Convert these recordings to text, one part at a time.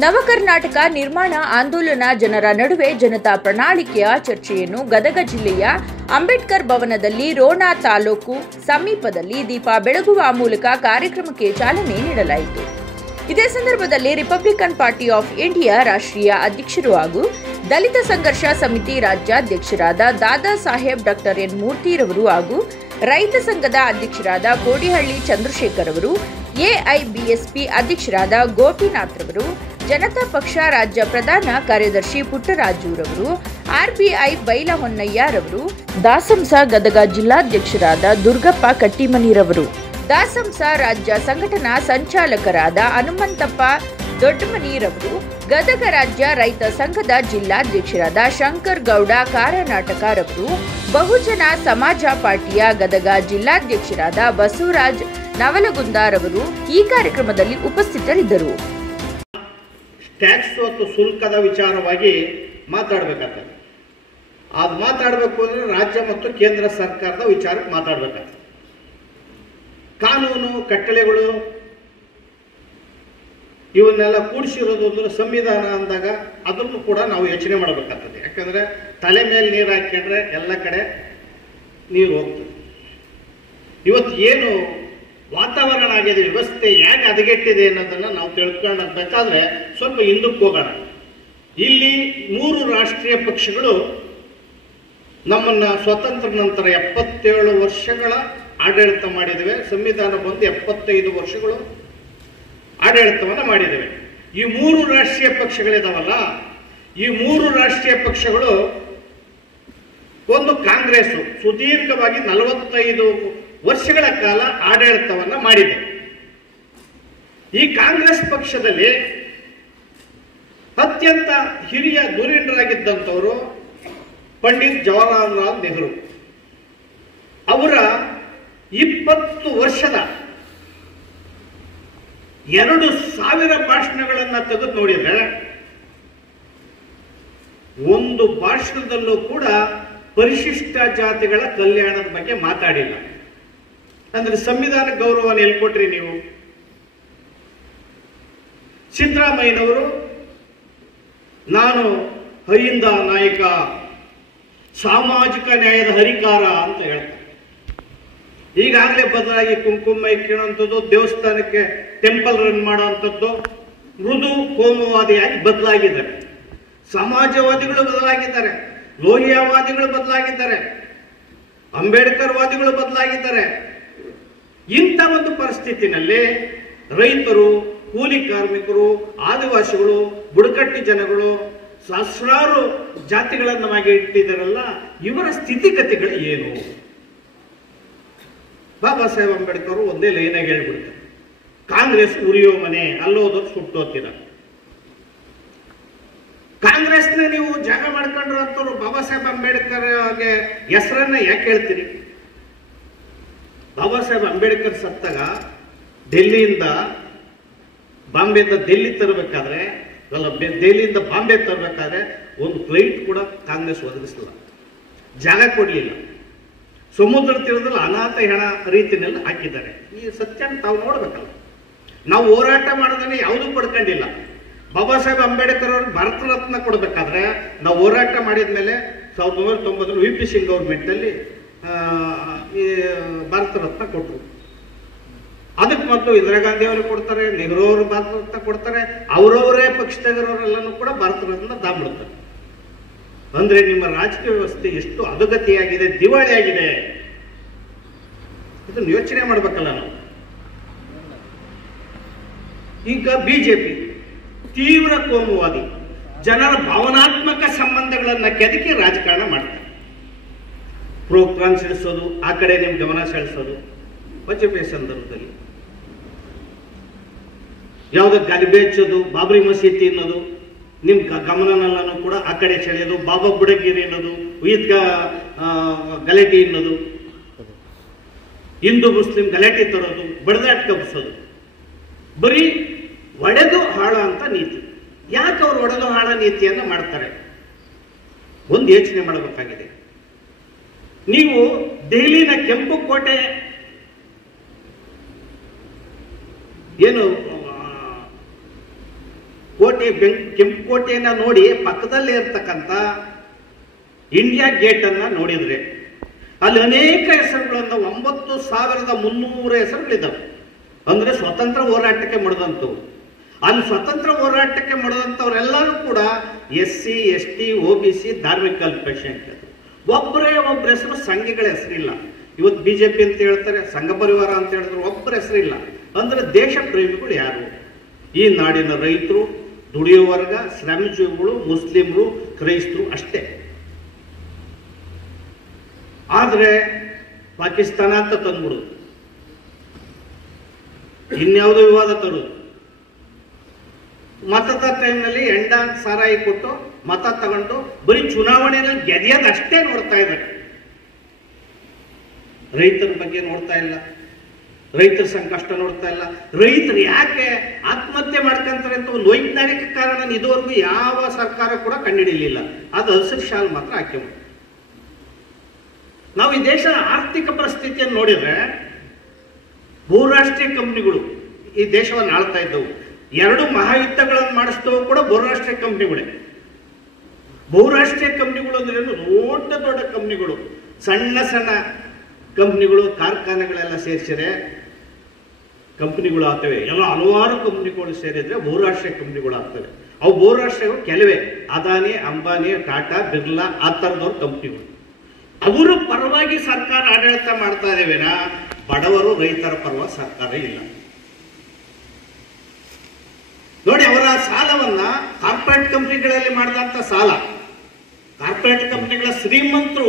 ನವಕರ್ನಾಟಕ ನಿರ್ಮಾಣ ಆಂದೋಲನ ಜನರ ನಡುವೆ ಜನತಾ ಪ್ರಣಾಳಿಕೆಯ ಚರ್ಚೆಯನ್ನು ಗದಗ ಜಿಲ್ಲೆಯ ಅಂಬೇಡ್ಕರ್ ಭವನದಲ್ಲಿ ರೋಣ ತಾಲೂಕು ಸಮೀಪದಲ್ಲಿ ದೀಪ ಬೆಳಗುವ ಮೂಲಕ ಕಾರ್ಯಕ್ರಮಕ್ಕೆ ಚಾಲನೆ ನೀಡಲಾಯಿತು. ಇದೇ ಸಂದರ್ಭದಲ್ಲಿ ರಿಪಬ್ಲಿಕನ್ ಪಾರ್ಟಿ ಆಫ್ ಇಂಡಿಯಾ ರಾಷ್ಟ್ರೀಯ ಅಧ್ಯಕ್ಷರು ಹಾಗೂ ದಲಿತ ಸಂಘರ್ಷ ಸಮಿತಿ ರಾಜ್ಯಾಧ್ಯಕ್ಷರಾದ ದಾದಾ ಸಾಹೇಬ್ ಡಾಕ್ಟರ್ ಎನ್ ಮೂರ್ತಿರವರು ಹಾಗೂ ರೈತ ಸಂಘದ ಅಧ್ಯಕ್ಷರಾದ ಕೋಡಿಹಳ್ಳಿ ಚಂದ್ರಶೇಖರ್ ಅವರು, ಎಐಬಿಎಸ್ಪಿ ಅಧ್ಯಕ್ಷರಾದ ಗೋಪಿನಾಥ್ ರವರು, ಜನತಾ ಪಕ್ಷ ರಾಜ್ಯ ಪ್ರಧಾನ ಕಾರ್ಯದರ್ಶಿ ಪುಟ್ಟರಾಜುರವರು, ಆರ್ಬಿಐ ಬೈಲಹೊನ್ನಯ್ಯರವರು, ದಾಸಂಸ ಗದಗ ಜಿಲ್ಲಾಧ್ಯಕ್ಷರಾದ ದುರ್ಗಪ್ಪ ಕಟ್ಟಿಮನಿರವರು, ದಾಸಂಸ ರಾಜ್ಯ ಸಂಘಟನಾ ಸಂಚಾಲಕರಾದ ಹನುಮಂತಪ್ಪ ದೊಡ್ಡಮನಿರವರು, ಗದಗ ರಾಜ್ಯ ರೈತ ಸಂಘದ ಜಿಲ್ಲಾಧ್ಯಕ್ಷರಾದ ಶಂಕರ್ ಗೌಡ ಕಾರನಾಟಕರವರು, ಬಹುಜನ ಸಮಾಜ ಪಾರ್ಟಿಯ ಗದಗ ಜಿಲ್ಲಾಧ್ಯಕ್ಷರಾದ ಬಸವರಾಜ್ ನವಲಗುಂದರವರು ಈ ಕಾರ್ಯಕ್ರಮದಲ್ಲಿ ಉಪಸ್ಥಿತರಿದ್ದರು. ಟ್ಯಾಕ್ಸ್ ಮತ್ತು ಶುಲ್ಕದ ವಿಚಾರವಾಗಿ ಮಾತಾಡಬೇಕಾಗ್ತದೆ. ಅದು ಮಾತಾಡಬೇಕು ಅಂದರೆ ರಾಜ್ಯ ಮತ್ತು ಕೇಂದ್ರ ಸರ್ಕಾರದ ವಿಚಾರಕ್ಕೆ ಮಾತಾಡಬೇಕಾಗ್ತದೆ. ಕಾನೂನು ಕಟ್ಟಳೆಗಳು ಇವನ್ನೆಲ್ಲ ಕೂಡಿಸಿರೋದು ಅಂದ್ರೆ ಸಂವಿಧಾನ ಅಂದಾಗ ಅದನ್ನು ಕೂಡ ನಾವು ಯೋಚನೆ ಮಾಡಬೇಕಾಗ್ತದೆ. ಯಾಕಂದರೆ ತಲೆ ಮೇಲೆ ನೀರು ಹಾಕೊಂಡ್ರೆ ಎಲ್ಲ ಕಡೆ ನೀರು ಹೋಗ್ತದೆ. ಇವತ್ತು ಏನು ವಾತಾವರಣ ಆಗಿದೆ, ವ್ಯವಸ್ಥೆ ಹೇಗೆ ಹದಗೆಟ್ಟಿದೆ ಅನ್ನೋದನ್ನು ನಾವು ತಿಳ್ಕೊಳ್ಳಬೇಕಾದ್ರೆ ಸ್ವಲ್ಪ ಹಿಂದಕ್ಕೆ ಹೋಗೋಣ. ಇಲ್ಲಿ 3 ರಾಷ್ಟ್ರೀಯ ಪಕ್ಷಗಳು ನಮ್ಮನ್ನು ಸ್ವತಂತ್ರ ನಂತರ 77 ವರ್ಷಗಳ ಆಡಳಿತ ಮಾಡಿದ್ದೇವೆ. ಸಂವಿಧಾನ ಬಂದು 75 ವರ್ಷಗಳು ಆಡಳಿತವನ್ನು ಮಾಡಿದ್ದೇವೆ. ಈ 3 ರಾಷ್ಟ್ರೀಯ ಪಕ್ಷಗಳಿದಾವಲ್ಲ, ಈ 3 ರಾಷ್ಟ್ರೀಯ ಪಕ್ಷಗಳು, ಒಂದು ಕಾಂಗ್ರೆಸ್ ಸುದೀರ್ಘವಾಗಿ 45 ವರ್ಷಗಳ ಕಾಲ ಆಡಳಿತವನ್ನು ಮಾಡಿದೆ. ಈ ಕಾಂಗ್ರೆಸ್ ಪಕ್ಷದಲ್ಲಿ ಅತ್ಯಂತ ಹಿರಿಯ ಧುರೀಣರಾಗಿದ್ದಂಥವರು ಪಂಡಿತ್ ಜವಾಹರಲಾಲ್ ನೆಹರು. ಅವರ 20 ವರ್ಷದ 2000 ಭಾಷಣಗಳನ್ನು ತೆಗೆದು ನೋಡಿದ್ರೆ ಒಂದು ಭಾಷಣದಲ್ಲೂ ಕೂಡ ಪರಿಶಿಷ್ಟ ಜಾತಿಗಳ ಕಲ್ಯಾಣದ ಬಗ್ಗೆ ಮಾತಾಡಿಲ್ಲ. ಅಂದ್ರೆ ಸಂವಿಧಾನ ಗೌರವವನ್ನು ಎಲ್ಲಿ ಕೊಟ್ರಿ ನೀವು? ಸಿದ್ದರಾಮಯ್ಯನವರು ನಾನು ಅಹಿಂದ ನಾಯಕ, ಸಾಮಾಜಿಕ ನ್ಯಾಯದ ಹರಿಕಾರ ಅಂತ ಹೇಳ್ತಾರೆ. ಈಗಾಗಲೇ ಬದಲಾಗಿ ಕುಂಕುಮ ಇಕ್ಕಿರುವಂಥದ್ದು, ದೇವಸ್ಥಾನಕ್ಕೆ ಟೆಂಪಲ್ ರನ್ ಮಾಡುವಂಥದ್ದು, ಮೃದು ಕೋಮುವಾದಿಯಾಗಿ ಬದಲಾಗಿದ್ದಾರೆ. ಸಮಾಜವಾದಿಗಳು ಬದಲಾಗಿದ್ದಾರೆ, ಲೋಹಿಯಾವಾದಿಗಳು ಬದಲಾಗಿದ್ದಾರೆ, ಅಂಬೇಡ್ಕರ್ ವಾದಿಗಳು ಬದಲಾಗಿದ್ದಾರೆ. ಇಂಥ ಒಂದು ಪರಿಸ್ಥಿತಿನಲ್ಲಿ ರೈತರು, ಕೂಲಿ ಕಾರ್ಮಿಕರು, ಆದಿವಾಸಿಗಳು, ಬುಡಕಟ್ಟು ಜನಗಳು, ಸಹಸ್ರಾರು ಜಾತಿಗಳನ್ನು ಇಟ್ಟಿದ್ದಾರಲ್ಲ, ಇವರ ಸ್ಥಿತಿಗತಿಗಳು ಏನು? ಬಾಬಾ ಸಾಹೇಬ್ ಅಂಬೇಡ್ಕರ್ ಒಂದೇ ಲೈನಾಗಿ ಹೇಳ್ಬಿಡ್ತಾರೆ, ಕಾಂಗ್ರೆಸ್ ಉರಿಯೋ ಮನೆ, ಅಲ್ಲೋದಕ್ಕೆ ಸುಟ್ಟೋತಿರ. ಕಾಂಗ್ರೆಸ್ನ ನೀವು ಜಾಗ ಮಾಡ್ಕೊಂಡ್ರು ಅಂತವ್ರು ಬಾಬಾ ಸಾಹೇಬ್ ಅಂಬೇಡ್ಕರ್ಗೆ ಹೆಸರನ್ನ ಯಾಕೆ ಹೇಳ್ತೀರಿ? ಬಾಬಾ ಸಾಹೇಬ್ ಅಂಬೇಡ್ಕರ್ ಸತ್ತಾಗ ಡೆಲ್ಲಿಯಿಂದ ಬಾಂಬೆಯಿಂದ ಡೆಲ್ಲಿ ತರಬೇಕಾದ್ರೆ, ಅಲ್ಲ ಡೆಲ್ಲಿಯಿಂದ ಬಾಂಬೆ ತರಬೇಕಾದ್ರೆ ಒಂದು ಫ್ಲೈಟ್ ಕೂಡ ಕಾಂಗ್ರೆಸ್ ಒದಗಿಸಲಿಲ್ಲ, ಜಾಗ ಕೊಡಲಿಲ್ಲ. ಸಮುದ್ರ ತೀರದಲ್ಲಿ ಅನಾಥ ಹೆಣ ರೀತಿನೆಲ್ಲ ಹಾಕಿದ್ದಾರೆ. ಈ ಸತ್ಯ ತಾವು ನೋಡ್ಬೇಕಲ್ಲ. ನಾವು ಹೋರಾಟ ಮಾಡೋದನ್ನ ಯಾವುದೂ ಪಡ್ಕೊಂಡಿಲ್ಲ. ಬಾಬಾ ಸಾಹೇಬ್ ಅಂಬೇಡ್ಕರ್ ಅವ್ರಿಗೆ ಭಾರತ ರತ್ನ ಕೊಡಬೇಕಾದ್ರೆ ನಾವು ಹೋರಾಟ ಮಾಡಿದ ಮೇಲೆ 1990 VP ಸಿಂಗ್ ಗೌರ್ಮೆಂಟಲ್ಲಿ ಈ ಭಾರತ ರತ್ನ ಕೊಟ್ಟರು. ಅದಕ್ಕೆ ಮತ್ತು ಇಂದಿರಾ ಗಾಂಧಿ ಅವರು ಕೊಡ್ತಾರೆ, ನೆಹರು ಅವರು ಭಾರತ ರತ್ನ ಕೊಡ್ತಾರೆ, ಅವರವರೇ ಪಕ್ಷದವರೆಲ್ಲನೂ ಕೂಡ ಭಾರತ ರತ್ನ ದಾಂಬಿಡ್ತಾರೆ. ಅಂದ್ರೆ ನಿಮ್ಮ ರಾಜಕೀಯ ವ್ಯವಸ್ಥೆ ಎಷ್ಟು ಅಧೋಗತಿಯಾಗಿದೆ, ದಿವಾಳಿಯಾಗಿದೆ, ಇದನ್ನು ಯೋಚನೆ ಮಾಡ್ಬೇಕಲ್ಲ ನಾವು. ಈಗ ಬಿಜೆಪಿ ತೀವ್ರ ಕೋಮುವಾದಿ, ಜನರ ಭಾವನಾತ್ಮಕ ಸಂಬಂಧಗಳನ್ನ ಕೆದಕಿ ರಾಜಕಾರಣ ಮಾಡ್ತಾರೆ. ಪ್ರೋಗ್ರಾಮ್ ಸೆಳೆಸೋದು, ಆ ಕಡೆ ನಿಮ್ ಗಮನ ಸೆಳೆಸೋದು. ವಜ್ರಪೇಟೆ ಸಂದರ್ಭದಲ್ಲಿ ಯಾವುದೋ ಗಲಿಬೆ ಹಚ್ಚೋದು, ಬಾಬರಿ ಮಸೀದಿ ಅನ್ನೋದು, ನಿಮ್ ಗಮನನೆಲ್ಲನೂ ಕೂಡ ಆ ಕಡೆ ಸೆಳೆಯೋದು, ಬಾಬಾ ಬುಡಗಿರಿ ಅನ್ನೋದು, ಈದ್ಗಾ ಗಲಾಟೆ ಅನ್ನೋದು, ಹಿಂದೂ ಮುಸ್ಲಿಂ ಗಲಾಟೆ ತರೋದು, ಬಡದಾಟ ಕಬ್ಬಿಸೋದು, ಬರೀ ಒಡೆದು ಹಾಳ ಅಂತ ನೀತಿ. ಯಾಕೆ ಅವರು ಒಡೆದು ಹಾಳ ನೀತಿಯನ್ನ ಮಾಡ್ತಾರೆ? ಒಂದು ಯೋಚನೆ ಮಾಡಬೇಕಾಗಿದೆ. ನೀವು ದೆಹಲಿನ ಕೆಂಪು ಕೋಟೆ ಏನು ಕೋಟೆ ಕೆಂಪುಕೋಟೆಯನ್ನ ನೋಡಿ ಪಕ್ಕದಲ್ಲೇ ಇರ್ತಕ್ಕಂಥ ಇಂಡಿಯಾ ಗೇಟ್ ಅನ್ನ ನೋಡಿದ್ರೆ ಅಲ್ಲಿ ಅನೇಕ ಹೆಸರುಗಳನ್ನು 9300 ಹೆಸರುಗಳಿದ್ದಾವೆ. ಅಂದ್ರೆ ಸ್ವತಂತ್ರ ಹೋರಾಟಕ್ಕೆ ಮಾಡಿದಂಥವು. ಅಲ್ಲಿ ಸ್ವತಂತ್ರ ಹೋರಾಟಕ್ಕೆ ಮಾಡಿದಂಥವ್ರೆಲ್ಲರೂ ಕೂಡ SC ST OBC ಧಾರ್ಮಿಕ ಅಲ್ಪಸಂಖ್ಯಾತರು. ಒಬ್ಬರ ಹೆಸರು ಸಂಘಗಳ ಹೆಸರಿಲ್ಲ. ಇವತ್ತು BJP ಅಂತ ಹೇಳ್ತಾರೆ, ಸಂಘ ಪರಿವಾರ ಅಂತ ಹೇಳಿದ್ರೆ ಒಬ್ಬರ ಹೆಸರಿಲ್ಲ. ಅಂದ್ರೆ ದೇಶ ಪ್ರೇಮಿಗಳು ಯಾರು? ಈ ನಾಡಿನ ರೈತರು, ದುಡಿಯುವ ವರ್ಗ, ಶ್ರಮಜೀವಿಗಳು, ಮುಸ್ಲಿಮರು, ಕ್ರೈಸ್ತರು ಅಷ್ಟೇ. ಆದ್ರೆ ಪಾಕಿಸ್ತಾನ ಅಂತ ತಂದ್ಬಿಡುದು, ಇನ್ಯಾವುದೋ ವಿವಾದ ತರುವುದು, ಮತದ ಟೈಮ್ನಲ್ಲಿ ಎಂಡ ಸಾರಾಯಿ ಕೊಟ್ಟು ಮತ ತಗೊಂಡು ಬರೀ ಚುನಾವಣೆಯಲ್ಲಿ ಗೆದೆಯೋದು ಅಷ್ಟೇ ನೋಡ್ತಾ ಇದ್ದಾರೆ. ರೈತರ ಬಗ್ಗೆ ನೋಡ್ತಾ ಇಲ್ಲ, ರೈತರ ಸಂಕಷ್ಟ ನೋಡ್ತಾ ಇಲ್ಲ. ರೈತರು ಯಾಕೆ ಆತ್ಮಹತ್ಯೆ ಮಾಡ್ಕೊಂತಾರೆ ಅಂತ ಒಂದು ವೈಜ್ಞಾನಿಕ ಕಾರಣ ಇದುವರೆಗೂ ಯಾವ ಸರ್ಕಾರ ಕೂಡ ಕಂಡುಹಿಡಿಯಲಿಲ್ಲ. ಅದು ಹಸಿರು ಶಾಲ್ ಮಾತ್ರ ಹಾಕಿ. ನಾವು ಈ ದೇಶದ ಆರ್ಥಿಕ ಪರಿಸ್ಥಿತಿಯನ್ನು ನೋಡಿದ್ರೆ ಬಹುರಾಷ್ಟ್ರೀಯ ಕಂಪನಿಗಳು ಈ ದೇಶವನ್ನು ಆಳ್ತಾ ಇದ್ದವು. 2 ಮಹಾಯುದ್ಧಗಳನ್ನು ಮಾಡಿಸಿದವು ಕೂಡ ಬಹುರಾಷ್ಟ್ರೀಯ ಕಂಪನಿಗಳೇ. ಬಹುರಾಷ್ಟ್ರೀಯ ಕಂಪನಿಗಳು ಅಂದ್ರೆ ದೊಡ್ಡ ದೊಡ್ಡ ಕಂಪನಿಗಳು, ಸಣ್ಣ ಸಣ್ಣ ಕಂಪನಿಗಳು, ಕಾರ್ಖಾನೆಗಳೆಲ್ಲ ಸೇರಿಸಿದ್ರೆ ಕಂಪನಿಗಳು ಆಗ್ತವೆ. ಎಲ್ಲ ಹಲವಾರು ಕಂಪನಿಗಳು ಸೇರಿದ್ರೆ ಬಹುರಾಷ್ಟ್ರೀಯ ಕಂಪನಿಗಳು ಆಗ್ತವೆ. ಅವು ಬಹುರಾಷ್ಟ್ರೀಯಗಳು ಕೆಲವೇ, ಅದಾನಿ, ಅಂಬಾನಿ, ಟಾಟಾ, ಬಿರ್ಲಾ ಆ ಥರದವ್ರ ಕಂಪನಿಗಳು. ಅವರ ಪರವಾಗಿ ಸರ್ಕಾರ ಆಡಳಿತ ಮಾಡ್ತಾ ಇದ್ದೇವೇನ, ಬಡವರು ರೈತರ ಪರವಾಗಿ ಸರ್ಕಾರ ಇಲ್ಲ. ನೋಡಿ, ಅವರ ಸಾಲವನ್ನ ಕಾರ್ಪೊರೇಟ್ ಕಂಪನಿಗಳಲ್ಲಿ ಮಾಡಿದಂತ ಸಾಲ, ಕಾರ್ಪೊರೇಟ್ ಕಂಪನಿಗಳ ಶ್ರೀಮಂತರು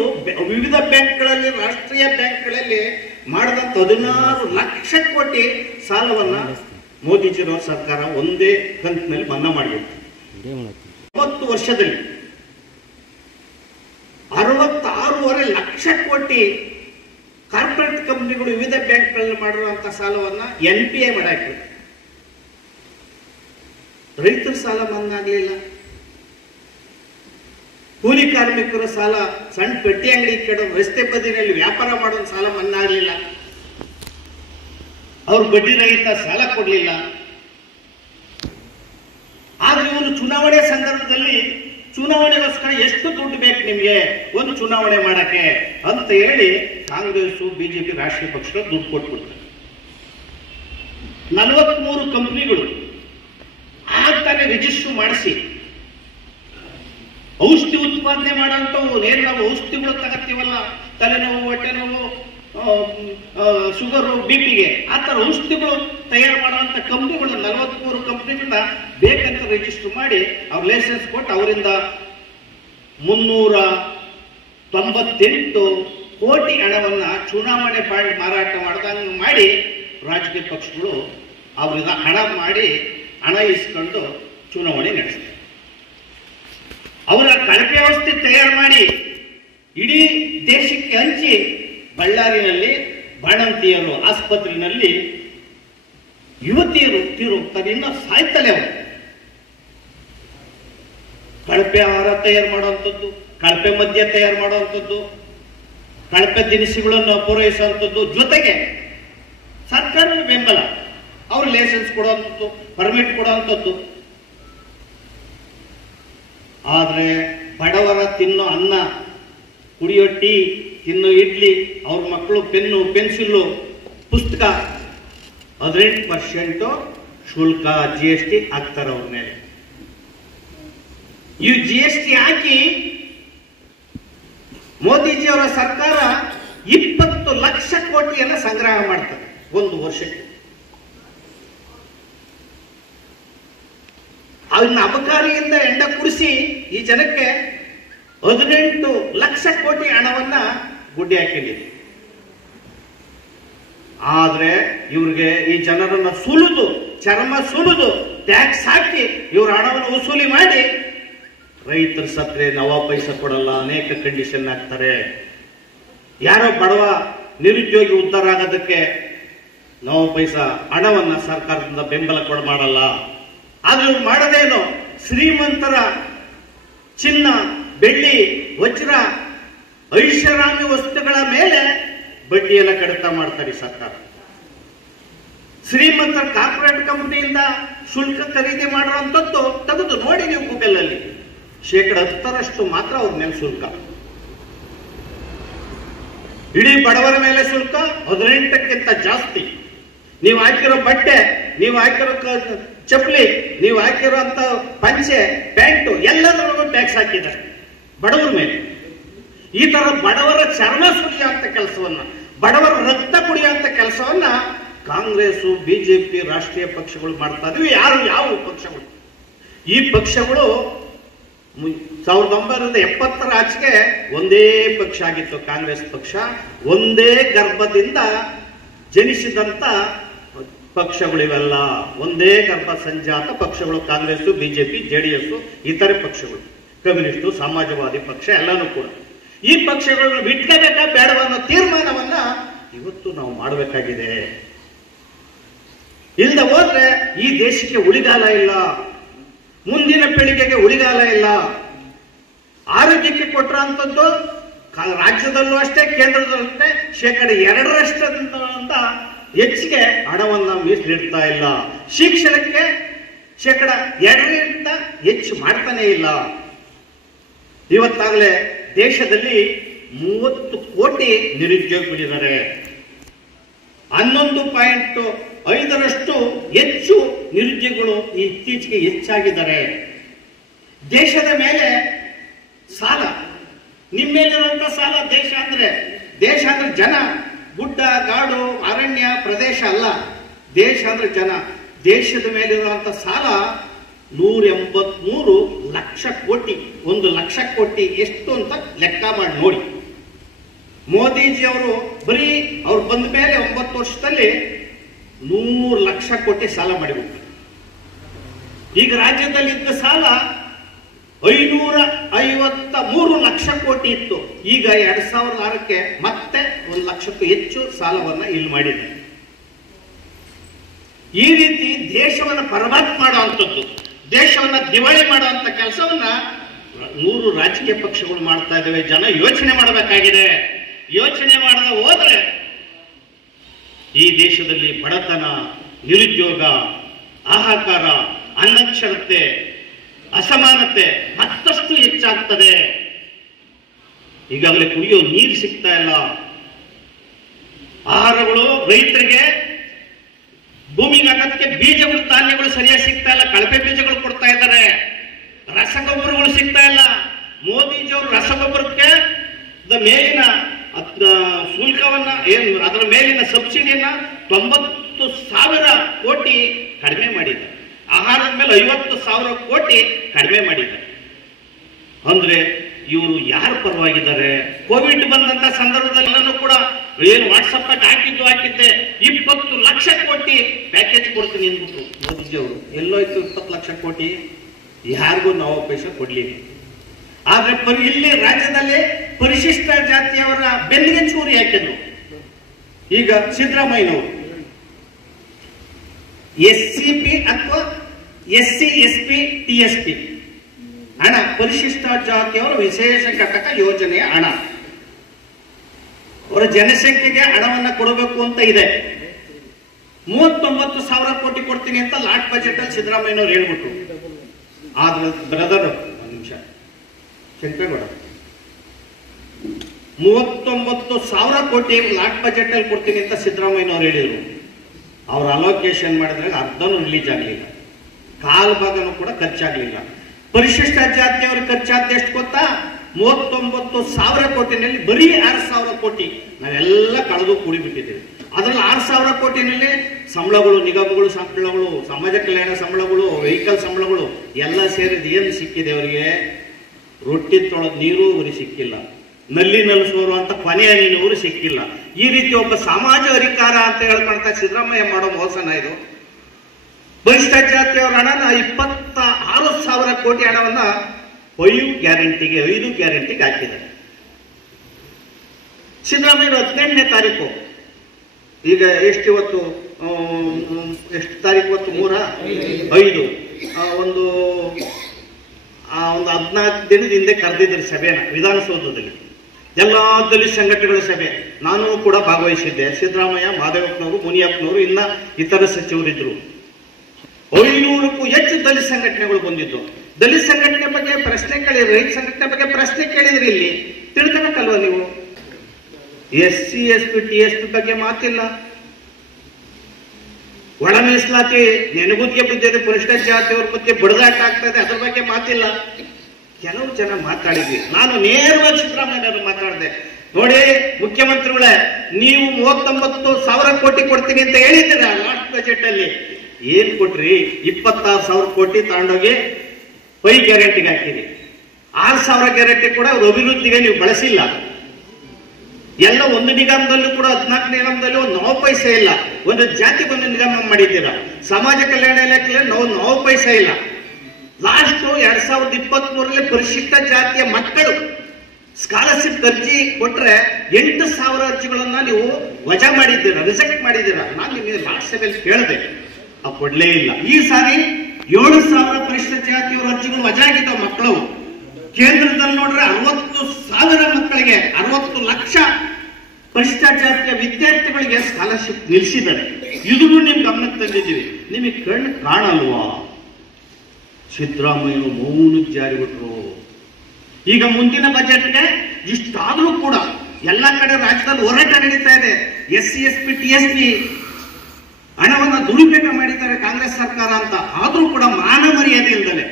ವಿವಿಧ ಬ್ಯಾಂಕ್ಗಳಲ್ಲಿ, ರಾಷ್ಟ್ರೀಯ ಬ್ಯಾಂಕ್ಗಳಲ್ಲಿ ಮಾಡಿದಂತ 16 ಲಕ್ಷ ಕೋಟಿ ಸಾಲವನ್ನ ಮೋದಿಜಿರವರ ಸರ್ಕಾರ ಒಂದೇ ಕಂತಿನಲ್ಲಿ ಮನ್ನಾ ಮಾಡಿತ್ತು. 9 ವರ್ಷದಲ್ಲಿ 66.5 ಲಕ್ಷ ಕೋಟಿ ಕಾರ್ಪೊರೇಟ್ ಕಂಪನಿಗಳು ವಿವಿಧ ಬ್ಯಾಂಕ್ಗಳಲ್ಲಿ ಮಾಡಿರುವಂತಹ ಸಾಲವನ್ನ NPA ಮಾಡಾಕ್ರಿ. ರೈತರ ಸಾಲ ಮನ್ನಾ ಆಗಲಿಲ್ಲ. ಕೂಲಿ ಕಾರ್ಮಿಕರ ಸಾಲ, ಸಣ್ಣ ಪೆಟ್ಟಿ ಅಂಗಡಿ ಕೆಡೋ, ರಸ್ತೆ ಬದಿನಲ್ಲಿ ವ್ಯಾಪಾರ ಮಾಡೋ ಸಾಲ ಮನ್ನಾ ಆಗಲಿಲ್ಲ. ಅವ್ರು ಬಡ್ಡಿ ರಹಿತ ಸಾಲ ಕೊಡ್ಲಿಲ್ಲ. ಆದ್ರೆ ಇವರು ಚುನಾವಣೆ ಸಂದರ್ಭದಲ್ಲಿ ಚುನಾವಣೆಗೋಸ್ಕರ ಎಷ್ಟು ದುಡ್ಡು ಬೇಕು ನಿಮ್ಗೆ ಒಂದು ಚುನಾವಣೆ ಮಾಡಕ್ಕೆ ಅಂತ ಹೇಳಿ ಕಾಂಗ್ರೆಸ್ BJP ರಾಷ್ಟ್ರೀಯ ಪಕ್ಷಗಳು ದುಡ್ಡು ಕೊಟ್ಬಿಡ್ತಾರೆ. 43 ಕಂಪನಿಗಳು ಆಗ್ತಾನೆ ರಿಜಿಸ್ಟರ್ ಮಾಡಿಸಿ ಔಷಧಿ ಉತ್ಪಾದನೆ ಮಾಡೋಂಥವು, ನೇರ ನಾವು ಔಷಧಿಗಳು ತಗತ್ತೀವಲ್ಲ, ತಲೆನೋವು, ಹೊಟ್ಟೆ ನೋವು, ಶುಗರು, BP-ಗೆ ಆ ಥರ ಔಷಧಿಗಳು ತಯಾರು ಮಾಡುವಂತ ಕಂಪ್ನಿಗಳು 43 ಕಂಪ್ನಿಗಳನ್ನ ಬೇಕಂತ ರಿಜಿಸ್ಟರ್ ಮಾಡಿ ಅವ್ರ ಲೈಸೆನ್ಸ್ ಕೊಟ್ಟು ಅವರಿಂದ 398 ಕೋಟಿ ಹಣವನ್ನ ಚುನಾವಣೆ ಬಾಂಡ್ ಮಾರಾಟ ಮಾಡ್ದಂಗ ಮಾಡಿ ರಾಜಕೀಯ ಪಕ್ಷಗಳು ಅವರಿಂದ ಹಣ ಇಸ್ಕೊಂಡು ಚುನಾವಣೆ ನಡೆಸ್ತಾರೆ. ಅವರ ಕಳಪೆ ವ್ಯವಸ್ಥೆ ತಯಾರು ಮಾಡಿ ಇಡೀ ದೇಶಕ್ಕೆ ಹಂಚಿ ಬಳ್ಳಾರಿನಲ್ಲಿ ಬಾಣಂತಿಯರು ಆಸ್ಪತ್ರೆಯಲ್ಲಿ ಯುವತಿಯರು ತೀರೋಗ್ತಾರೆ, ಇನ್ನ ಸಾಯ್ತಲೇ ಅವರು. ಕಳಪೆ ಆಹಾರ ತಯಾರು ಮಾಡುವಂಥದ್ದು, ಕಳಪೆ ಮದ್ಯ ತಯಾರು ಮಾಡುವಂಥದ್ದು, ಕಳಪೆ ದಿನಸಿಗಳನ್ನು ಪೂರೈಸುವಂಥದ್ದು, ಜೊತೆಗೆ ಸರ್ಕಾರದ ಬೆಂಬಲ, ಅವ್ರ ಲೈಸೆನ್ಸ್ ಕೊಡುವಂಥದ್ದು, ಪರ್ಮಿಟ್ ಕೊಡುವಂಥದ್ದು. ಆದ್ರೆ ಬಡವರ ತಿನ್ನೋ ಅನ್ನ, ಕುಡಿಯೋ ಟೀ, ತಿನ್ನೋ ಇಡ್ಲಿ, ಅವ್ರ ಮಕ್ಕಳು ಪೆನ್ನು, ಪೆನ್ಸಿಲ್ಲು, ಪುಸ್ತಕ 18% ಶುಲ್ಕ GST ಹಾಕ್ತಾರೆ ಅವ್ರ ಮೇಲೆ. ಈ GST ಹಾಕಿ ಮೋದಿಜಿ ಅವರ ಸರ್ಕಾರ 20 ಲಕ್ಷ ಕೋಟಿಯನ್ನ ಸಂಗ್ರಹ ಮಾಡ್ತಾರೆ ಒಂದು ವರ್ಷಕ್ಕೆ. ಅದನ್ನ ಅಬಕಾರಿಯಿಂದ ಎಂಡ ಕುಡಿಸಿ ಈ ಜನಕ್ಕೆ 18 ಲಕ್ಷ ಕೋಟಿ ಹಣವನ್ನ ಗುಡ್ಡೆ ಹಾಕಿದೆ. ಆದ್ರೆ ಇವ್ರಿಗೆ ಈ ಜನರನ್ನ ಸುಲಿದು, ಚರ್ಮ ಸುಲಿದು, ಟ್ಯಾಕ್ಸ್ ಹಾಕಿ ಇವ್ರ ಹಣವನ್ನು ವಸೂಲಿ ಮಾಡಿ ರೈತರ ಸತ್ರೆ 9 ಪೈಸೆ ಕೊಡಲ್ಲ, ಅನೇಕ ಕಂಡೀಷನ್ ಹಾಕ್ತಾರೆ. ಯಾರೋ ಬಡವ ನಿರುದ್ಯೋಗಿ ಉದ್ಧಾರ ಆಗೋದಕ್ಕೆ 9 ಪೈಸಾ ಹಣವನ್ನ ಸರ್ಕಾರದಿಂದ ಬೆಂಬಲ ಮಾಡಲ್ಲ. ಆದ್ರೆ ಇವ್ರು ಮಾಡೋದೇನು, ಶ್ರೀಮಂತರ ಚಿನ್ನ, ಬೆಳ್ಳಿ, ವಜ್ರ, ಐಷಾರಾಮಿ ವಸ್ತುಗಳ ಮೇಲೆ ಬಡ್ಡಿಯನ್ನ ಕಡಿತ ಮಾಡ್ತಾರೆ ಸರ್ಕಾರ. ಶ್ರೀಮಂತರ ಕಾರ್ಪೊರೇಟ್ ಕಂಪನಿಯಿಂದ ಶುಲ್ಕ ಖರೀದಿ ಮಾಡುವಂಥದ್ದು ತೆಗೆದು ನೋಡಿ ನೀವು ಗೂಗಲ್ ಅಲ್ಲಿ, 10% ಮಾತ್ರ ಅವ್ರ ಮೇಲೆ ಶುಲ್ಕ. ಇಡೀ ಬಡವರ ಮೇಲೆ ಶುಲ್ಕ 18ಕ್ಕಿಂತ ಜಾಸ್ತಿ. ನೀವು ಹಾಕಿರೋ ಬಟ್ಟೆ, ನೀವು ಹಾಕಿರೋ ಚಪ್ಪಲಿ, ನೀವು ಹಾಕಿರುವಂತ ಪಂಚೆ, ಪ್ಯಾಂಟು ಎಲ್ಲದರಲ್ಲೂ ಟ್ಯಾಕ್ಸ್ ಹಾಕಿದ್ದಾರೆ ಬಡವರ ಮೇಲೆ. ಈ ತರ ಬಡವರ ಚರ್ಮ ಸುರಿಯುವಂತ ಕೆಲಸವನ್ನ, ಬಡವರ ರಕ್ತ ಕುಡಿಯುವಂತ ಕೆಲಸವನ್ನ ಕಾಂಗ್ರೆಸ್, ಬಿಜೆಪಿ ರಾಷ್ಟ್ರೀಯ ಪಕ್ಷಗಳು ಮಾಡ್ತಾ ಇದ್ವಿ. ಯಾವ ಪಕ್ಷಗಳು? ಈ ಪಕ್ಷಗಳು 1970 ಆಚೆಗೆ ಒಂದೇ ಪಕ್ಷ ಆಗಿತ್ತು, ಕಾಂಗ್ರೆಸ್ ಪಕ್ಷ. ಒಂದೇ ಗರ್ಭದಿಂದ ಜನಿಸಿದಂತ ಪಕ್ಷಗಳಿವೆಲ್ಲ, ಒಂದೇ ಗರ್ಭ ಸಂಜಾತ ಪಕ್ಷಗಳು ಕಾಂಗ್ರೆಸ್, ಬಿಜೆಪಿ, ಜೆಡಿಎಸ್, ಇತರೆ ಪಕ್ಷಗಳು, ಕಮ್ಯುನಿಸ್ಟು, ಸಮಾಜವಾದಿ ಪಕ್ಷ ಎಲ್ಲಾನು ಕೂಡ. ಈ ಪಕ್ಷಗಳನ್ನು ಬಿಟ್ಕೋಬೇಕಾ ಬೇಡವ ಅನ್ನೋ ತೀರ್ಮಾನವನ್ನ ಇವತ್ತು ನಾವು ಮಾಡಬೇಕಾಗಿದೆ. ಇಲ್ಲದೆ ಹೋದ್ರೆ ಈ ದೇಶಕ್ಕೆ ಉಳಿಗಾಲ ಇಲ್ಲ, ಮುಂದಿನ ಪೀಳಿಗೆಗೆ ಉಳಿಗಾಲ ಇಲ್ಲ. ಆರೋಗ್ಯಕ್ಕೆ ಕೊಟ್ಟಿರುವಂತದ್ದು ರಾಜ್ಯದಲ್ಲೂ ಅಷ್ಟೇ, ಕೇಂದ್ರದಲ್ಲೂ ಅಷ್ಟೇ 2% ಹೆಚ್ಚಿಗೆ ಹಣವನ್ನ ಮೀಸಲಿಡ್ತಾ ಇಲ್ಲ. ಶಿಕ್ಷಣಕ್ಕೆ 2% ಹೆಚ್ಚು ಮಾಡ್ತಾನೆ ಇಲ್ಲ. ಇವತ್ತಾಗಲೇ ದೇಶದಲ್ಲಿ 30 ಕೋಟಿ ನಿರುದ್ಯೋಗಿಗಳಿದ್ದಾರೆ. 11.5% ಹೆಚ್ಚು ನಿರುದ್ಯೋಗಿಗಳು ಇತ್ತೀಚೆಗೆ ಹೆಚ್ಚಾಗಿದ್ದಾರೆ. ದೇಶದ ಮೇಲೆ ಸಾಲ, ನಿಮ್ಮ ಮೇಲಿರುವಂತ ಸಾಲ. ದೇಶ ಅಂದ್ರೆ ಜನ, ಗುಡ್ಡ ಗಾಡು ಅರಣ್ಯ ಪ್ರದೇಶ ಅಲ್ಲ. ದೇಶ ಅಂದ್ರೆ ಜನ. ದೇಶದ ಮೇಲಿರುವಂತ ಸಾಲ 183 ಲಕ್ಷ ಕೋಟಿ. 1 ಲಕ್ಷ ಕೋಟಿ ಎಷ್ಟು ಅಂತ ಲೆಕ್ಕ ಮಾಡಿ ನೋಡಿ. ಮೋದಿಜಿ ಅವರು ಬರೀ ಅವ್ರು ಬಂದ ಮೇಲೆ 9 ವರ್ಷದಲ್ಲಿ 100 ಲಕ್ಷ ಕೋಟಿ ಸಾಲ ಮಾಡಿಬಿಟ್ರು. ಈಗ ರಾಜ್ಯದಲ್ಲಿ ಇದ್ದ ಸಾಲ 553 ಲಕ್ಷ ಕೋಟಿ ಇತ್ತು. ಈಗ 2006ಕ್ಕೆ ಮತ್ತೆ 1 ಲಕ್ಷಕ್ಕೂ ಹೆಚ್ಚು ಸಾಲವನ್ನ ಇಲ್ಲಿ ಮಾಡಿದೆ. ಈ ರೀತಿ ದೇಶವನ್ನ ಬರಬಾದ್ ಮಾಡುವಂಥದ್ದು, ದೇಶವನ್ನ ದಿವಾಳಿ ಮಾಡುವಂತ ಕೆಲಸವನ್ನ 100 ರಾಜಕೀಯ ಪಕ್ಷಗಳು ಮಾಡ್ತಾ ಇದ್ದಾವೆ. ಜನ ಯೋಚನೆ ಮಾಡಬೇಕಾಗಿದೆ. ಯೋಚನೆ ಮಾಡದೆ ಹೋದ್ರೆ ಈ ದೇಶದಲ್ಲಿ ಬಡತನ, ನಿರುದ್ಯೋಗ, ಹಾಹಾಕಾರ, ಅನಕ್ಷರತೆ, ಅಸಮಾನತೆ ಮತ್ತಷ್ಟು ಹೆಚ್ಚಾಗ್ತದೆ. ಈಗಾಗಲೇ ಕುಡಿಯೋ ನೀರು ಸಿಗ್ತಾ ಇಲ್ಲ. ಆಹಾರಗಳು ರೈತರಿಗೆ ಭೂಮಿಗೆ ಹಾಕೋದಕ್ಕೆ ಬೀಜಗಳು, ಧಾನ್ಯಗಳು ಸರಿಯಾಗಿ ಸಿಗ್ತಾ ಇಲ್ಲ. ಕಳಪೆ ಬೀಜಗಳು ಕೊಡ್ತಾ ಇದ್ದಾರೆ. ರಸಗೊಬ್ಬರಗಳು ಸಿಗ್ತಾ ಇಲ್ಲ. ಮೋದಿಜಿಯವರು ರಸಗೊಬ್ಬರಕ್ಕೆ ಮೇಲಿನ ಶುಲ್ಕವನ್ನ ಅದರ ಮೇಲಿನ ಸಬ್ಸಿಡಿಯನ್ನ 90,000 ಕೋಟಿ ಕಡಿಮೆ ಮಾಡಿದ್ದಾರೆ. ಆಹಾರದ ಮೇಲೆ 50,000 ಕೋಟಿ ಕಡಿಮೆ ಮಾಡಿದ್ದಾರೆ. ಅಂದ್ರೆ ಇವರು ಯಾರು ಪರವಾಗಿದ್ದಾರೆ? ಕೋವಿಡ್ ಬಂದಂತ ಸಂದರ್ಭದಲ್ಲೂ ಕೂಡ ಏನು ವಾಟ್ಸಪ್ ಹಾಕಿದ್ದೆ 20 ಲಕ್ಷ ಕೋಟಿ ಪ್ಯಾಕೇಜ್ ಕೊಡ್ತೀನಿ ಅಂದ್ಬಿಟ್ರು ಮೋದಿಜಿ ಅವರು. ಎಲ್ಲೋಯ್ತು 20 ಲಕ್ಷ ಕೋಟಿ? ಯಾರಿಗೂ ನಾವು ಅವಕಾಶ ಕೊಡ್ಲಿಲ್ಲ. ಆದ್ರೆ ಇಲ್ಲಿ ರಾಜ್ಯದಲ್ಲಿ ಪರಿಶಿಷ್ಟ ಜಾತಿಯವರ ಬೆನ್ನಿಗೆ ಚೂರಿ ಹಾಕಿದ್ರು. ಈಗ ಸಿದ್ದರಾಮಯ್ಯನವರು SCP ಅಥವಾ SC SP TSP ಹಣ, ಪರಿಶಿಷ್ಟ ಜಾತಿಯವರ ವಿಶೇಷ ಘಟಕ ಯೋಜನೆಯ ಹಣ, ಅವರ ಜನಸಂಖ್ಯೆಗೆ ಹಣವನ್ನ ಕೊಡಬೇಕು ಅಂತ ಇದೆ. 39,000 ಕೋಟಿ ಕೊಡ್ತೀನಿ ಅಂತ ಲಾಟ್ ಬಜೆಟ್ ಅಲ್ಲಿ ಸಿದ್ದರಾಮಯ್ಯನವರು ಹೇಳ್ಬಿಟ್ರು. ಆದ್ರೆ ಬ್ರದರ್, ಒಂದು ನಿಮಿಷ, ಕೆಂಪೇಗೌಡ, 39,000 ಕೋಟಿ ಲಾಟ್ ಬಜೆಟ್ ಅಲ್ಲಿ ಕೊಡ್ತೀನಿ ಅಂತ ಸಿದ್ದರಾಮಯ್ಯನವರು ಹೇಳಿದ್ರು. ಅವ್ರ ಅಲೋಕೇಶನ್ ಮಾಡಿದಾಗ ಅರ್ಧನೂ ರಿಲೀಸ್ ಆಗಲಿಲ್ಲ, ಕಾಲ್ ಭಾಗನೂ ಕೂಡ ಖರ್ಚಾಗ್ಲಿಲ್ಲ. ಪರಿಶಿಷ್ಟ ಜಾತಿಯವ್ರಿಗೆ ಖರ್ಚಾದ ಎಷ್ಟು ಗೊತ್ತಾ? 39,000 ಕೋಟಿನಲ್ಲಿ ಬರೀ 6,000 ಕೋಟಿ ನಾವೆಲ್ಲ ಕಳೆದು ಕೂಡಿಬಿಟ್ಟಿದ್ದೇವೆ. ಅದ್ರಲ್ಲಿ 6,000 ಕೋಟಿನಲ್ಲಿ ಸಂಬಳಗಳು, ನಿಗಮಗಳು ಸಂಬಳಗಳು, ಸಮಾಜ ಕಲ್ಯಾಣ ಸಂಬಳಗಳು, ವೆಹಿಕಲ್ ಸಂಬಳಗಳು ಎಲ್ಲ ಸೇರಿದ ಏನು ಸಿಕ್ಕಿದೆ ಅವರಿಗೆ? ರೊಟ್ಟಿ ತೊಳೆದ ನೀರು ಅವರಿಗೆ ಸಿಕ್ಕಿಲ್ಲ, ನಲ್ಲಿ ಸೋರುವಂತ ಕೊನೆಯ ನೀರು ಸಿಕ್ಕಿಲ್ಲ. ಈ ರೀತಿ ಒಬ್ಬ ಸಮಾಜ ಅಧಿಕಾರ ಅಂತ ಹೇಳ್ಕೊಂತ ಸಿದ್ದರಾಮಯ್ಯ ಮಾಡೋ ಮೋಸನ ಇದು. ಪರಿಶಿಷ್ಟ ಜಾತಿಯವರ ಹಣನ 26,000 ಕೋಟಿ ಹಣವನ್ನ 5 ಗ್ಯಾರಂಟಿಗೆ ಹಾಕಿದ್ದಾರೆ. ಸಿದ್ದರಾಮಯ್ಯ 18ನೇ ತಾರೀಕು, ಈಗ ಎಷ್ಟು ಇವತ್ತು, ಎಷ್ಟು ತಾರೀಕು ಇವತ್ತು? 3/5. ಒಂದು 14 ದಿನದ ಹಿಂದೆ ಕರೆದಿದ್ದಾರೆ ಸಭೆನ ವಿಧಾನಸೌಧದಲ್ಲಿ. ಎಲ್ಲ ದಲಿತ ಸಂಘಟನೆಗಳ ಸಭೆ ನಾನು ಕೂಡ ಭಾಗವಹಿಸಿದ್ದೆ. ಸಿದ್ದರಾಮಯ್ಯ, ಮಾದೇವಪ್ಪನವರು, ಮುನಿಯಪ್ಪನವರು, ಇನ್ನ ಇತರ ಸಚಿವರಿದ್ರು. 500ಕ್ಕೂ ಹೆಚ್ಚು ದಲಿತ ಸಂಘಟನೆಗಳು ಬಂದಿದ್ದು. ದಲಿತ ಸಂಘಟನೆ ಬಗ್ಗೆ ಪ್ರಶ್ನೆ ಕೇಳಿದ್ರಿ, ರೈತ ಸಂಘಟನೆ ಬಗ್ಗೆ ಪ್ರಶ್ನೆ ಕೇಳಿದ್ರಿ. ಇಲ್ಲಿ ತಿಳ್ಕೊಬೇಕಲ್ವ ನೀವು? SC, ST, TSP ಬಗ್ಗೆ ಮಾತಿಲ್ಲ. ಒಳ ಮೀಸಲಾತಿ ನೆನಗುದಿಗೆ ಬಿದ್ದಿದೆ, ಪರಿಷ್ಠ ಜಾತಿಯವ್ರ ಬಗ್ಗೆ ಬಡದಾಟ ಆಗ್ತಾ ಇದೆ, ಅದ್ರ ಬಗ್ಗೆ ಮಾತಿಲ್ಲ. ಕೆಲವು ಜನ ಮಾತಾಡಿದ್ವಿ. ನಾನು ನೇರವಾಗಿ ಸಿದ್ದರಾಮಯ್ಯನವರು ಮಾತಾಡಿದೆ. ನೋಡಿ ಮುಖ್ಯಮಂತ್ರಿಗಳೇ, ನೀವು 39,000 ಕೋಟಿ ಕೊಡ್ತೀನಿ ಅಂತ ಹೇಳಿದ್ದೀರಾ ಲಾಸ್ಟ್ ಬಜೆಟ್ ಅಲ್ಲಿ. ಏನ್ ಕೊಟ್ರಿ? 26,000 ಕೋಟಿ ತಗೊಂಡೋಗಿ 5 ಗ್ಯಾರಂಟಿಗೆ ಹಾಕಿರಿ. 6,000 ಗ್ಯಾರಂಟಿ ಕೂಡ ಅವ್ರ ಅಭಿವೃದ್ಧಿಗೆ ನೀವು ಬಳಸಿಲ್ಲ. ಎಲ್ಲ ಒಂದು ನಿಗಮದಲ್ಲೂ ಕೂಡ 14 ನಿಗಮದಲ್ಲಿ ಒಂದು 9 ಪೈಸೆ ಇಲ್ಲ. ಒಂದು ಜಾತಿಗೆ ಒಂದು ನಿಗಮ ಮಾಡಿದ್ದೀರಾ. ಸಮಾಜ ಕಲ್ಯಾಣ ಇಲಾಖೆಯಲ್ಲಿ ನಾವು ಪೈಸೆ ಇಲ್ಲ. ಲಾಸ್ಟ್ 2023ರಲ್ಲಿ ಪರಿಶಿಷ್ಟ ಜಾತಿಯ ಮಕ್ಕಳು ಸ್ಕಾಲರ್ಶಿಪ್ ಅರ್ಜಿ ಕೊಟ್ರೆ 8,000 ಅರ್ಜಿಗಳನ್ನ ನೀವು ವಜಾ ಮಾಡಿದ್ದೀರಾ, ರಿಜೆಕ್ಟ್ ಮಾಡಿದ್ದೀರಾ. ನಾನು ನಿಮಗೆ ಲಾಸ್ಟ್ ಸಭೆಯಲ್ಲಿ ಕೇಳಿದೆ, ಕೊಡ್ಲೇ ಇಲ್ಲ. ಈ ಸಾರಿ 7,000 ಪರಿಶಿಷ್ಟ ಜಾತಿಯವರ ಅರ್ಜಿಗಳು ವಜಾ ಆಗಿದ್ದಾವೆ ಮಕ್ಕಳು. ಕೇಂದ್ರದಲ್ಲಿ ನೋಡ್ರೆ 60,000 ಮಕ್ಕಳಿಗೆ 60 ಲಕ್ಷ ಪರಿಶಿಷ್ಟ ಜಾತಿಯ ವಿದ್ಯಾರ್ಥಿಗಳಿಗೆ ಸ್ಕಾಲರ್ಶಿಪ್ ನಿಲ್ಲಿಸಿದ್ದಾರೆ. ಇದನ್ನು ನಿಮ್ ಗಮನಕ್ಕೆ ತಂದಿದ್ದೀವಿ. ನಿಮಗೆ ಕಣ್ಣು ಕಾಣಲ್ವಾ? ಸಿದ್ದರಾಮಯ್ಯ ಮೌನ ಜಾರಿ ಬಿಟ್ರು. ಈಗ ಮುಂದಿನ ಬಜೆಟ್ಗೆ ಇಷ್ಟಾದ್ರೂ ಕೂಡ ಎಲ್ಲ ಕಡೆ ರಾಜ್ಯದಲ್ಲಿ ಹೋರಾಟ ನಡೀತಾ ಇದೆ. SC, ST, TSP ಹಣವನ್ನ ದುರುಪಯೋಗ ಮಾಡಿದ್ದಾರೆ ಕಾಂಗ್ರೆಸ್ ಸರ್ಕಾರ ಅಂತ. ಆದ್ರೂ ಕೂಡ ಮಾನ ಮರ್ಯಾದೆ ಇಲ್ದಾನೆ,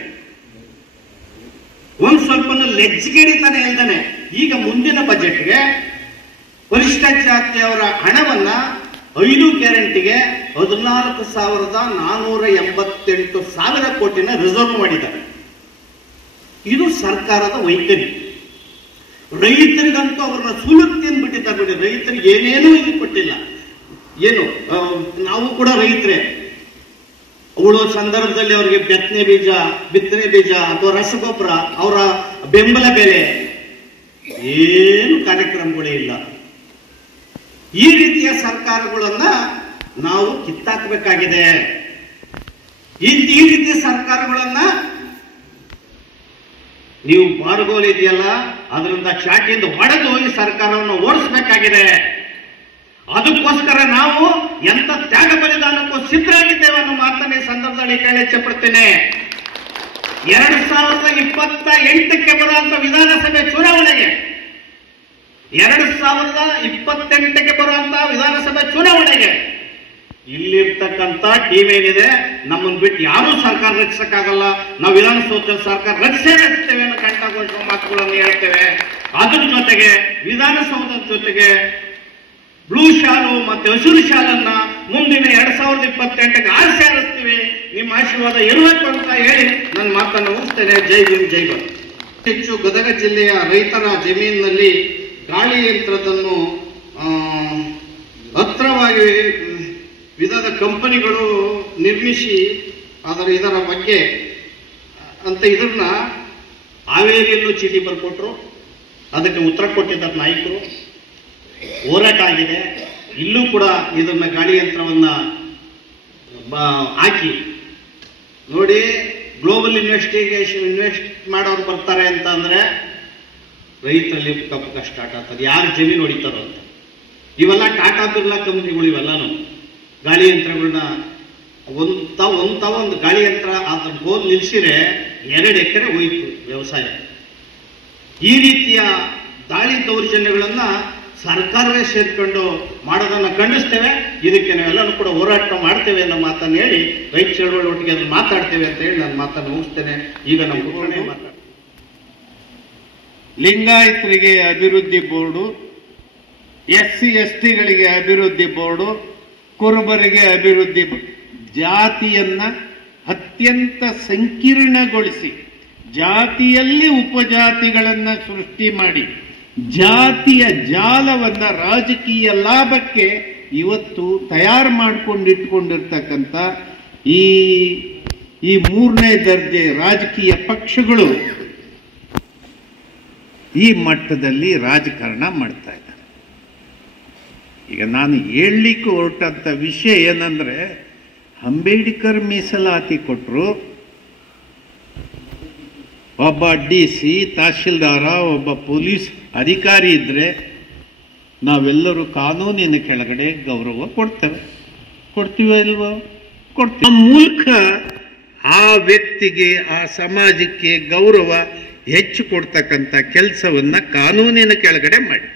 ಒಂದ್ ಸ್ವಲ್ಪ ಲೆಜ್ಜಿಗೇಡಿತಾನೆ ಇಲ್ದಾನೆ. ಈಗ ಮುಂದಿನ ಬಜೆಟ್ಗೆ ಪರಿಶಿಷ್ಟ ಜಾತಿಯವರ ಹಣವನ್ನ 5 ಗ್ಯಾರಂಟಿಗೆ 14,488 ಕೋಟಿನ ರಿಸರ್ವ್ ಮಾಡಿದ್ದಾರೆ. ಇದು ಸರ್ಕಾರದ ವೈಖರಿ. ರೈತರಿಗಂತೂ ಅವ್ರನ್ನ ಸುಲಭ ತಿಂದ್ಬಿಟ್ಟಿದ್ದಾರೆ ನೋಡಿ. ರೈತರಿಗೆ ಏನೇನೂ ಇದು ಕೊಟ್ಟಿಲ್ಲ. ಏನು ನಾವು ಕೂಡ ರೈತರೇ. ಉಳೋ ಸಂದರ್ಭದಲ್ಲಿ ಅವರಿಗೆ ಬಿತ್ತನೆ ಬೀಜ ಅಥವಾ ರಸಗೊಬ್ಬರ, ಅವರ ಬೆಂಬಲ ಬೆಲೆ ಏನು ಕಾರ್ಯಕ್ರಮಗಳೇ ಇಲ್ಲ. ಈ ರೀತಿಯ ಸರ್ಕಾರಗಳನ್ನ ನಾವು ಕಿತ್ತಾಕಬೇಕಾಗಿದೆ. ಈ ರೀತಿಯ ಸರ್ಕಾರಗಳನ್ನ ನೀವು ಬಾರ್ಗೋಲ್ ಇದೆಯಲ್ಲ ಅದರಿಂದ ಚಾಟಿಯಿಂದ ಹೊಡೆದು ಈ ಸರ್ಕಾರವನ್ನು ಓಡಿಸಬೇಕಾಗಿದೆ. ಅದಕ್ಕೋಸ್ಕರ ನಾವು ಎಂತ ತ್ಯಾಗ ಬಲಿದಾನಕ್ಕೂ ಸಿದ್ಧರಾಗಿದ್ದೇವೆ ಅನ್ನೋ ಮಾತನ್ನ ಈ ಸಂದರ್ಭದಲ್ಲಿ ಕೇಳಿ ಪಡ್ತೇನೆ. 2028ಕ್ಕೆ ಬರುವಂತ ವಿಧಾನಸಭೆ ಚುನಾವಣೆಗೆ 2028ಕ್ಕೆ ಬರುವಂತ ವಿಧಾನಸಭೆ ಚುನಾವಣೆಗೆ ಇಲ್ಲಿರ್ತಕ್ಕಂಥ ಟೀಮ್ ಏನಿದೆ, ನಮ್ಮನ್ನು ಬಿಟ್ಟು ಯಾರೂ ಸರ್ಕಾರ ರಚಿಸಕ್ಕಾಗಲ್ಲ. ನಾವು ವಿಧಾನಸೌಧದಲ್ಲಿ ಸರ್ಕಾರ ರಚಿಸ್ತೇವೆ ಅನ್ನೋ ಕಂಠಘೋಷ ಮಾತುಗಳನ್ನು ಹೇಳ್ತೇವೆ. ಅದ್ರ ಜೊತೆಗೆ ವಿಧಾನಸೌಧದ ಜೊತೆಗೆ ಬ್ಲೂ ಶಾಲು ಮತ್ತೆ ಹಸಿರು ಶಾಲನ್ನ ಮುಂದಿನ 2028ಕ್ಕೆ ಆರಿಸಿ ಹಾರಿಸ್ತೀವಿ. ನಿಮ್ಮ ಆಶೀರ್ವಾದ ಇರಬೇಕು ಅಂತ ಹೇಳಿ ನನ್ನ ಮಾತನ್ನು ಮುಗಿಸ್ತೇನೆ. ಜೈ ಭೀಮ್, ಜೈ ಭಾರತ್. ಹೆಚ್ಚು ಗದಗ ಜಿಲ್ಲೆಯ ರೈತರ ಜಮೀನಿನಲ್ಲಿ ಗಾಳಿ ಯಂತ್ರದನ್ನು ಹತ್ರವಾಗಿ ವಿಧದ ಕಂಪನಿಗಳು ನಿರ್ಮಿಸಿ ಇದರ ಬಗ್ಗೆ ಅಂತ ಇದನ್ನ ಹಾವೇರಿಯಲ್ಲೂ ಚೀಟಿ ಬರ್ಕೊಟ್ರು. ಅದಕ್ಕೆ ಉತ್ತರ ಕೊಟ್ಟಿದ್ದಾರೆ ನಾಯಕರು. ಹೋರಾಟ ಆಗಿದೆ. ಇಲ್ಲೂ ಕೂಡ ಇದನ್ನ ಗಾಳಿ ಯಂತ್ರವನ್ನ ಹಾಕಿ ನೋಡಿ. ಗ್ಲೋಬಲ್ ಇನ್ವೆಸ್ಟ್ ಮಾಡೋರು ಬರ್ತಾರೆ ಅಂತ ಅಂದ್ರೆ ರೈತರಲ್ಲಿ ಕಪ್ಪು ಸ್ಟಾರ್ಟ್ ಆಗ್ತದೆ. ಯಾರು ಜಮೀನು ಹೊಡಿತಾರೋ ಅಂತ. ಇವೆಲ್ಲ ಟಾಟಾ ಬಿರ್ಲಾ ಕಂಪ್ನಿಗಳು ಇವೆಲ್ಲಾನು ಗಾಳಿ ಯಂತ್ರಗಳನ್ನ ಒಂದು ಗಾಳಿ ಯಂತ್ರ ಅದ್ರ ಬೋಲ್ ನಿಲ್ಸಿದ್ರೆ 2 ಎಕರೆ ಹೋಯ್ತು ವ್ಯವಸಾಯ. ಈ ರೀತಿಯ ದಾಳಿ ದೌರ್ಜನ್ಯಗಳನ್ನ ಸರ್ಕಾರವೇ ಸೇರ್ಕೊಂಡು ಮಾಡೋದನ್ನ ಖಂಡಿಸ್ತೇವೆ. ಇದಕ್ಕೆ ನಾವೆಲ್ಲರೂ ಕೂಡ ಹೋರಾಟ ಮಾಡ್ತೇವೆ ಅನ್ನೋ ಮಾತನ್ನು ಹೇಳಿ ರೈತ ಚಳವಳಿ ಒಟ್ಟಿಗೆ ಅದನ್ನು ಮಾತಾಡ್ತೇವೆ ಅಂತ ಹೇಳಿ ನಾನು ಮಾತನ್ನು ಮುಗಿಸ್ತೇನೆ. ಈಗ ನಮ್ಮ ಗುರುಗಳೇ ಮಾತಾಡ್ತೇವೆ. ಲಿಂಗಾಯತರಿಗೆ ಅಭಿವೃದ್ಧಿ ಬೋರ್ಡು, SC STಗಳಿಗೆ ಅಭಿವೃದ್ಧಿ ಬೋರ್ಡು, ಕುರುಬರಿಗೆ ಅಭಿವೃದ್ಧಿ ಜಾತಿಯನ್ನ ಅತ್ಯಂತ ಸಂಕೀರ್ಣಗೊಳಿಸಿ ಜಾತಿಯಲ್ಲಿ ಉಪಜಾತಿಗಳನ್ನ ಸೃಷ್ಟಿ ಮಾಡಿ ಜಾತಿಯ ಜಾಲವನ್ನ ರಾಜಕೀಯ ಲಾಭಕ್ಕೆ ಇವತ್ತು ತಯಾರು ಮಾಡಿಕೊಂಡಿಟ್ಕೊಂಡಿರ್ತಕ್ಕಂಥ ಈ 3ನೇ ದರ್ಜೆ ರಾಜಕೀಯ ಪಕ್ಷಗಳು ಈ ಮಟ್ಟದಲ್ಲಿ ರಾಜಕಾರಣ ಮಾಡ್ತಾ ಇದ್ದಾರೆ. ಈಗ ನಾನು ಹೇಳಲಿಕ್ಕೆ ಹೊರಟಂತ ವಿಷಯ ಏನಂದ್ರೆ, ಅಂಬೇಡ್ಕರ್ ಮೀಸಲಾತಿ ಕೊಟ್ಟರು, ಒಬ್ಬ DC, ತಹಶೀಲ್ದಾರ, ಒಬ್ಬ ಪೊಲೀಸ್ ಅಧಿಕಾರಿ ಇದ್ದರೆ ನಾವೆಲ್ಲರೂ ಕಾನೂನಿನ ಕೆಳಗಡೆ ಗೌರವ ಕೊಡ್ತೀವ ಇಲ್ವೋ? ಕೊಡ್ತೀವಿ. ಆ ಮೂಲಕ ಆ ವ್ಯಕ್ತಿಗೆ, ಆ ಸಮಾಜಕ್ಕೆ ಗೌರವ ಹೆಚ್ಚು ಕೊಡ್ತಕ್ಕಂಥ ಕೆಲಸವನ್ನ ಕಾನೂನಿನ ಕೆಳಗಡೆ ಮಾಡಿದೆ.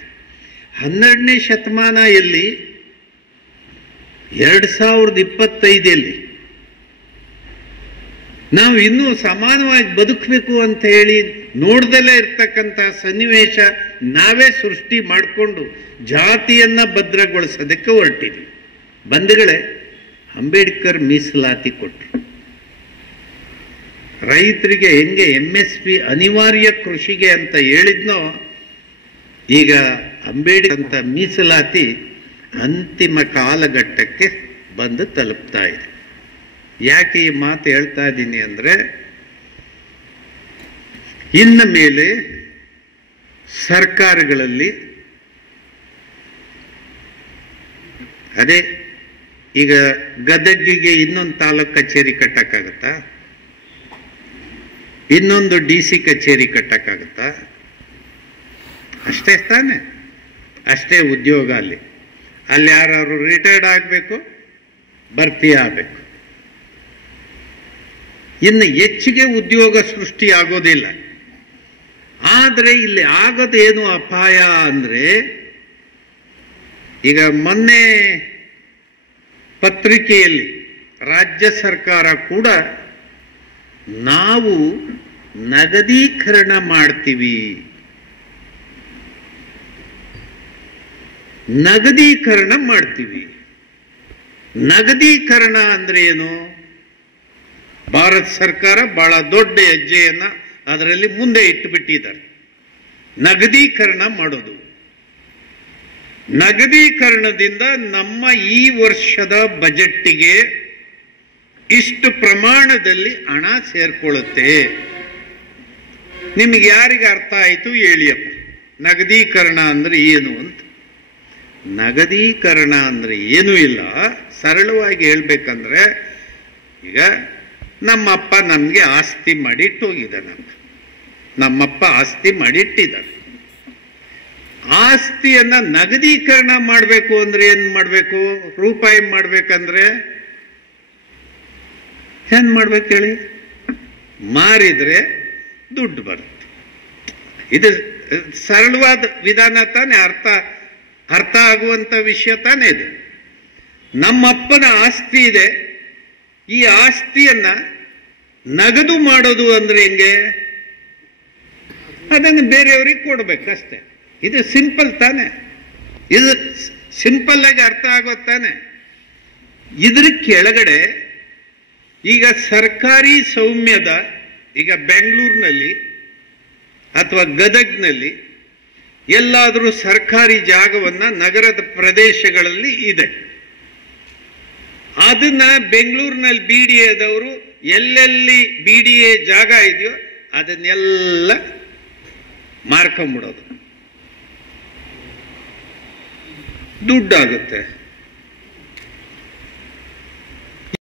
12ನೇ ಶತಮಾನ ಎಲ್ಲಿ, 2025 ನಾವು ಇನ್ನೂ ಸಮಾನವಾಗಿ ಬದುಕಬೇಕು ಅಂತ ಹೇಳಿ ನೋಡ್ದಲೇ ಇರ್ತಕ್ಕಂಥ ಸನ್ನಿವೇಶ ನಾವೇ ಸೃಷ್ಟಿ ಮಾಡಿಕೊಂಡು ಜಾತಿಯನ್ನ ಭದ್ರಗೊಳಿಸೋದಕ್ಕೆ ಹೊರಟಿದ್ವಿ. ಬಂಧುಗಳೇ, ಅಂಬೇಡ್ಕರ್ ಮೀಸಲಾತಿ ಕೊಟ್ಟರು. ರೈತರಿಗೆ ಹೆಂಗೆ MSP ಅನಿವಾರ್ಯ ಕೃಷಿಗೆ ಅಂತ ಹೇಳಿದ್ನೋ, ಈಗ ಅಂಬೇಡ್ಕರ್ ಅಂತ ಮೀಸಲಾತಿ ಅಂತಿಮ ಕಾಲಘಟ್ಟಕ್ಕೆ ಬಂದು ತಲುಪ್ತಾ ಇದೆ. ಯಾಕೆ ಈ ಮಾತು ಹೇಳ್ತಾ ಇದ್ದೀನಿ ಅಂದರೆ, ಇನ್ನ ಮೇಲೆ ಸರ್ಕಾರಗಳಲ್ಲಿ ಅದೇ ಈಗ ಗದಗಿಗೆ ಇನ್ನೊಂದು ತಾಲೂಕು ಕಚೇರಿ ಕಟ್ಟಕ್ಕಾಗತ್ತಾ? ಇನ್ನೊಂದು DC ಕಚೇರಿ ಕಟ್ಟಕ್ಕಾಗತ್ತಾ? ಅಷ್ಟೇ ತಾನೆ, ಅಷ್ಟೇ ಉದ್ಯೋಗ. ಅಲ್ಲಿ ಯಾರು ರಿಟೈರ್ಡ್ ಆಗಬೇಕು, ಭರ್ತಿ ಆಗಬೇಕು. ಇನ್ನು ಹೆಚ್ಚಿಗೆ ಉದ್ಯೋಗ ಸೃಷ್ಟಿ ಆಗೋದಿಲ್ಲ. ಆದರೆ ಇಲ್ಲಿ ಆಗೋದೇನು ಅಪಾಯ ಅಂದರೆ, ಈಗ ಮೊನ್ನೆ ಪತ್ರಿಕೆಯಲ್ಲಿ ರಾಜ್ಯ ಸರ್ಕಾರ ಕೂಡ ನಾವು ನಗದೀಕರಣ ಮಾಡ್ತೀವಿ. ನಗದೀಕರಣ ಅಂದ್ರೆ ಏನು? ಭಾರತ ಸರ್ಕಾರ ಬಹಳ ದೊಡ್ಡ ಹೆಜ್ಜೆಯನ್ನ ಅದರಲ್ಲಿ ಮುಂದೆ ಇಟ್ಟುಬಿಟ್ಟಿದ್ದಾರೆ. ನಗದೀಕರಣ ಮಾಡೋದು. ನಗದೀಕರಣದಿಂದ ನಮ್ಮ ಈ ವರ್ಷದ ಬಜೆಟ್ಗೆ ಇಷ್ಟು ಪ್ರಮಾಣದಲ್ಲಿ ಹಣ ಸೇರ್ಕೊಳ್ಳುತ್ತೆ. ನಿಮಗೆ ಯಾರಿಗೆ ಅರ್ಥ ಆಯಿತು ಹೇಳಿಯಪ್ಪ, ನಗದೀಕರಣ ಅಂದ್ರೆ ಏನು ಅಂತ. ನಗದೀಕರಣ ಅಂದ್ರೆ ಏನೂ ಇಲ್ಲ. ಸರಳವಾಗಿ ಹೇಳ್ಬೇಕಂದ್ರೆ, ಈಗ ನಮ್ಮಪ್ಪ ನಮಗೆ ಆಸ್ತಿ ಮಾಡಿಟ್ಟೋಗಿದ್ದಾನೆ. ನಮ್ಮಪ್ಪ ಆಸ್ತಿ ಮಾಡಿಟ್ಟಿದ್ದಾನೆ. ಆಸ್ತಿಯನ್ನ ನಗದೀಕರಣ ಮಾಡಬೇಕು ಅಂದ್ರೆ ಏನ್ ಮಾಡಬೇಕು? ರೂಪಾಯಿ ಮಾಡ್ಬೇಕಂದ್ರೆ ಏನ್ ಮಾಡ್ಬೇಕು ಹೇಳಿ? ಮಾರಿದ್ರೆ ದುಡ್ಡು ಬರುತ್ತೆ. ಇದು ಸರಳವಾದ ವಿಧಾನ ತಾನೆ, ಅರ್ಥ ಆಗುವಂತ ವಿಷಯ ತಾನೇ ಇದು. ನಮ್ಮಪ್ಪನ ಆಸ್ತಿ ಇದೆ, ಈ ಆಸ್ತಿಯನ್ನ ನಗದು ಮಾಡೋದು ಅಂದ್ರೆ ಹೆಂಗೆ? ಅದನ್ನು ಬೇರೆಯವ್ರಿಗೆ ಕೊಡ್ಬೇಕಷ್ಟೇ. ಇದು ಸಿಂಪಲ್ ತಾನೆ, ಇದು ಸಿಂಪಲ್ ಆಗಿ ಅರ್ಥ ಆಗೋದು ತಾನೆ. ಇದ್ರ ಕೆಳಗಡೆ ಈಗ ಸರ್ಕಾರಿ ಸೌಮ್ಯದ, ಈಗ ಬೆಂಗಳೂರಿನಲ್ಲಿ ಅಥವಾ ಗದಗ್ನಲ್ಲಿ ಎಲ್ಲಾದರೂ ಸರ್ಕಾರಿ ಜಾಗವನ್ನ ನಗರದ ಪ್ರದೇಶಗಳಲ್ಲಿ ಇದೆ. ಅದನ್ನ ಬೆಂಗಳೂರಿನಲ್ಲಿ BDAದವರು ಎಲ್ಲೆಲ್ಲಿ BDA ಜಾಗ ಇದೆಯೋ ಅದನ್ನೆಲ್ಲ ಮಾರ್ಕೊಂಡ್ಬಿಡೋದು. ದುಡ್ಡಾಗುತ್ತೆ.